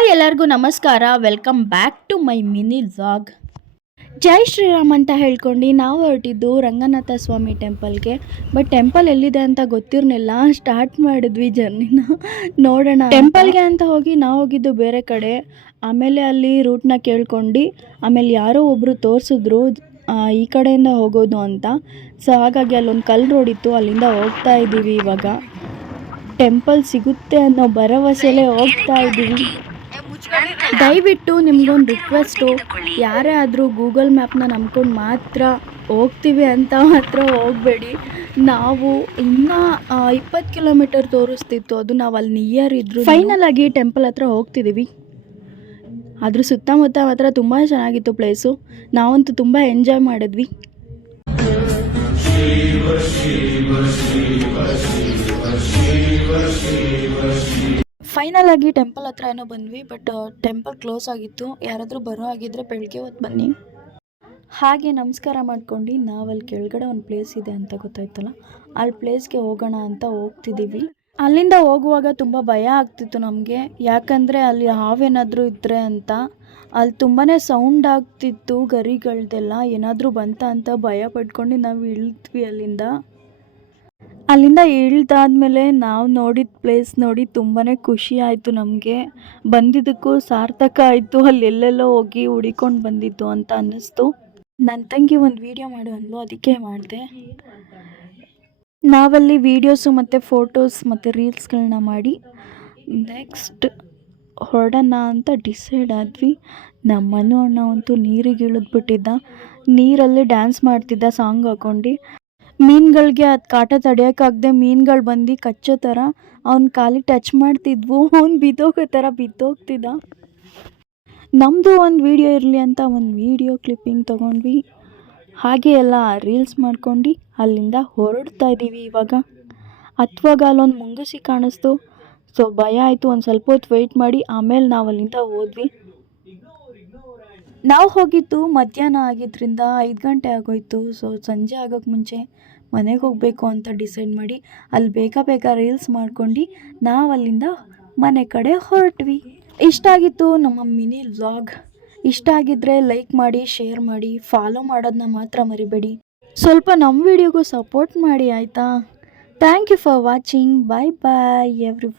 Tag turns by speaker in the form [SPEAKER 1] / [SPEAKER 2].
[SPEAKER 1] Hi ಎಲ್ಲರಿಗೂ ನಮಸ್ಕಾರ. Welcome back to my mini vlog ಜೈ ಶ್ರೀರಾಮ್ ಅಂತ ಹೇಳ್ಕೊಂಡು ನಾವು ಹೊರಟಿದ್ದು ರಂಗನಾಥ ಸ್ವಾಮಿ ಟೆಂಪಲ್ಗೆ. ಬಟ್ ಟೆಂಪಲ್ ಎಲ್ಲಿದೆ ಅಂತ ಗೊತ್ತಿರಲಿಲ್ಲ. ಸ್ಟಾರ್ಟ್ ಮಾಡಿದ್ವಿ ಜರ್ನಿನ. ನೋಡೋಣ ಟೆಂಪಲ್ಗೆ ಅಂತ ಹೋಗಿ ನಾವು ಹೋಗಿದ್ದು ಬೇರೆ ಕಡೆ. ಆಮೇಲೆ ಅಲ್ಲಿ ರೂಟ್ನ ಕೇಳ್ಕೊಂಡು ಆಮೇಲೆ ಯಾರೋ ಒಬ್ಬರು ತೋರಿಸಿದ್ರು ಈ ಕಡೆಯಿಂದ ಹೋಗೋದು ಅಂತ. ಸೊ ಹಾಗಾಗಿ ಅಲ್ಲೊಂದು ಕಲ್ ರೋಡ್ ಇತ್ತು. ಅಲ್ಲಿಂದ ಹೋಗ್ತಾ ಇದ್ದೀವಿ ಇವಾಗ. ಟೆಂಪಲ್ ಸಿಗುತ್ತೆ ಅನ್ನೋ ಭರವಸೆಲೆ ಹೋಗ್ತಾ ಇದ್ದೀವಿ. ದಯವಿಟ್ಟು ನಿಮ್ಗೊಂದು ರಿಕ್ವೆಸ್ಟು ಯಾರೇ ಆದರೂ ಗೂಗಲ್ ಮ್ಯಾಪ್ನ ನಂಬ್ಕೊಂಡು ಮಾತ್ರ ಹೋಗ್ತೀವಿ ಅಂತ ಮಾತ್ರ ಹೋಗಬೇಡಿ. ನಾವು ಇನ್ನೂ ಇಪ್ಪತ್ತು ಕಿಲೋಮೀಟರ್ ತೋರಿಸ್ತಿತ್ತು. ಅದು ನಾವು ಅಲ್ಲಿ ನಿಯರ್ ಇದ್ರು ಫೈನಲ್ ಆಗಿ ಟೆಂಪಲ್ ಹತ್ರ ಹೋಗ್ತಿದ್ದೀವಿ ಅದ್ರ ಸುತ್ತಮುತ್ತ ಮಾತ್ರ ತುಂಬ ಚೆನ್ನಾಗಿತ್ತು ಪ್ಲೇಸು ನಾವಂತೂ ತುಂಬ ಎಂಜಾಯ್ ಮಾಡಿದ್ವಿ. ಫೈನಲ್ ಆಗಿ ಟೆಂಪಲ್ ಹತ್ರ ಏನೋ ಬಂದ್ವಿ ಬಟ್ ಟೆಂಪಲ್ ಕ್ಲೋಸ್ ಆಗಿತ್ತು. ಯಾರಾದರೂ ಬರೋ ಆಗಿದ್ರೆ ಬೆಳಗ್ಗೆ ಹೊತ್ತು ಬನ್ನಿ. ಹಾಗೆ ನಮಸ್ಕಾರ ಮಾಡ್ಕೊಂಡು ನಾವಲ್ಲಿ ಕೆಳಗಡೆ ಒಂದು ಪ್ಲೇಸ್ ಇದೆ ಅಂತ ಗೊತ್ತಾಯ್ತಲ್ಲ? ಅಲ್ಲಿ ಪ್ಲೇಸ್ಗೆ ಹೋಗೋಣ ಅಂತ ಹೋಗ್ತಿದ್ದೀವಿ ಅಲ್ಲಿಂದ ಹೋಗುವಾಗ ತುಂಬ ಭಯ ಆಗ್ತಿತ್ತು ನಮಗೆ. ಯಾಕಂದರೆ ಅಲ್ಲಿ ಹಾವೇನಾದರೂ ಇದ್ದರೆ ಅಂತ ಅಲ್ಲಿ ತುಂಬಾ ಸೌಂಡ್ ಆಗ್ತಿತ್ತು ಗರಿಗಳ್ದೆಲ್ಲ. ಏನಾದರೂ ಬಂತ ಅಂತ ಭಯ ಪಡ್ಕೊಂಡು ನಾವು ಇಳಿದ್ವಿ ಅಲ್ಲಿಂದ. ಅಲ್ಲಿಂದ ಇಳ್ದಾದ್ಮೇಲೆ ನಾವು ನೋಡಿದ ಪ್ಲೇಸ್ ನೋಡಿ ತುಂಬಾ ಖುಷಿ ಆಯಿತು ನಮಗೆ. ಬಂದಿದ್ದಕ್ಕೂ ಸಾರ್ಥಕ ಆಯಿತು ಅಲ್ಲಿ ಎಲ್ಲೆಲ್ಲೋ ಹೋಗಿ ಹುಡಿಕೊಂಡು ಬಂದಿದ್ದು ಅಂತ ಅನ್ನಿಸ್ತು. ನನ್ನ ತಂಗಿ ಒಂದು ವಿಡಿಯೋ ಮಾಡು ಅಂದ್ಲು, ಅದಕ್ಕೆ ಮಾಡಿದೆ. ನಾವಲ್ಲಿ ವೀಡಿಯೋಸು ಮತ್ತು ಫೋಟೋಸ್ ಮತ್ತು ರೀಲ್ಸ್ಗಳನ್ನ ಮಾಡಿ ನೆಕ್ಸ್ಟ್ ಹೊರಡೋಣ ಅಂತ ಡಿಸೈಡ್ ಆದ್ವಿ. ನಮ್ಮ ಅಣ್ಣ ಅಂತೂ ನೀರಿಗೆ ಇಳಿದ್ಬಿಟ್ಟಿದ್ದ ನೀರಲ್ಲಿ ಡ್ಯಾನ್ಸ್ ಮಾಡ್ತಿದ್ದ ಸಾಂಗ್ ಹಾಕೊಂಡು. ಮೀನುಗಳಿಗೆ ಅದು ಕಾಟ ತಡೆಯೋಕ್ಕಾಗದೆ ಮೀನುಗಳು ಬಂದು ಕಚ್ಚೋ ಥರ ಅವ್ನ ಕಾಲಿಗೆ ಟಚ್ ಮಾಡ್ತಿದ್ವು. ಅವ್ನು ಬಿದ್ದೋಗೋ ಥರ ಬಿದ್ದೋಗ್ತಿದ್ದ ನಮ್ಮದು ಒಂದು ವಿಡಿಯೋ ಇರಲಿ ಅಂತ ಒಂದು ವೀಡಿಯೋ ಕ್ಲಿಪ್ಪಿಂಗ್ ತೊಗೊಂಡ್ವಿ. ಹಾಗೆ ಎಲ್ಲ ರೀಲ್ಸ್ ಮಾಡ್ಕೊಂಡು ಅಲ್ಲಿಂದ ಹೊರಡ್ತಾ ಇದ್ದೀವಿ ಇವಾಗ. ಹತ್ತುವಾಗ ಅಲ್ಲೊಂದು ಮುಂಗುಸಿ ಕಾಣಿಸ್ತು. ಸೊ ಭಯ ಆಯಿತು. ಒಂದು ಸ್ವಲ್ಪ ಹೊತ್ತು ವೆಯ್ಟ್ ಮಾಡಿ, ಆಮೇಲೆ ನಾವು ಅಲ್ಲಿಂದ ಹೋದ್ವಿ. ನಾವು ಹೋಗಿದ್ದು ಮಧ್ಯಾಹ್ನ ಆಗಿದ್ದರಿಂದ ಐದು ಗಂಟೆ ಆಗೋಯ್ತು. ಸೊ ಸಂಜೆ ಆಗೋಕ್ಕೆ ಮುಂಚೆ. ಮನೆಗೆ ಹೋಗಬೇಕು ಅಂತ ಡಿಸೈಡ್ ಮಾಡಿ ಅಲ್ಲಿ ಬೇಗ ಬೇಗ ರೀಲ್ಸ್ ಮಾಡ್ಕೊಂಡು ನಾವು ಅಲ್ಲಿಂದ ಮನೆ ಕಡೆ ಹೊರಟ್ವಿ. ಇಷ್ಟ ಆಗಿತ್ತು ನಮ್ಮ ಮಿನಿ ವ್ಲಾಗ್ ಇಷ್ಟ ಆಗಿದ್ದರೆ ಲೈಕ್ ಮಾಡಿ ಶೇರ್ ಮಾಡಿ ಫಾಲೋ ಮಾಡೋದನ್ನ ಮಾತ್ರ ಮರಿಬೇಡಿ. ಸ್ವಲ್ಪ ನಮ್ಮ ವಿಡಿಯೋಗೂ ಸಪೋರ್ಟ್ ಮಾಡಿ ಆಯಿತಾ? Thank you for watching bye bye every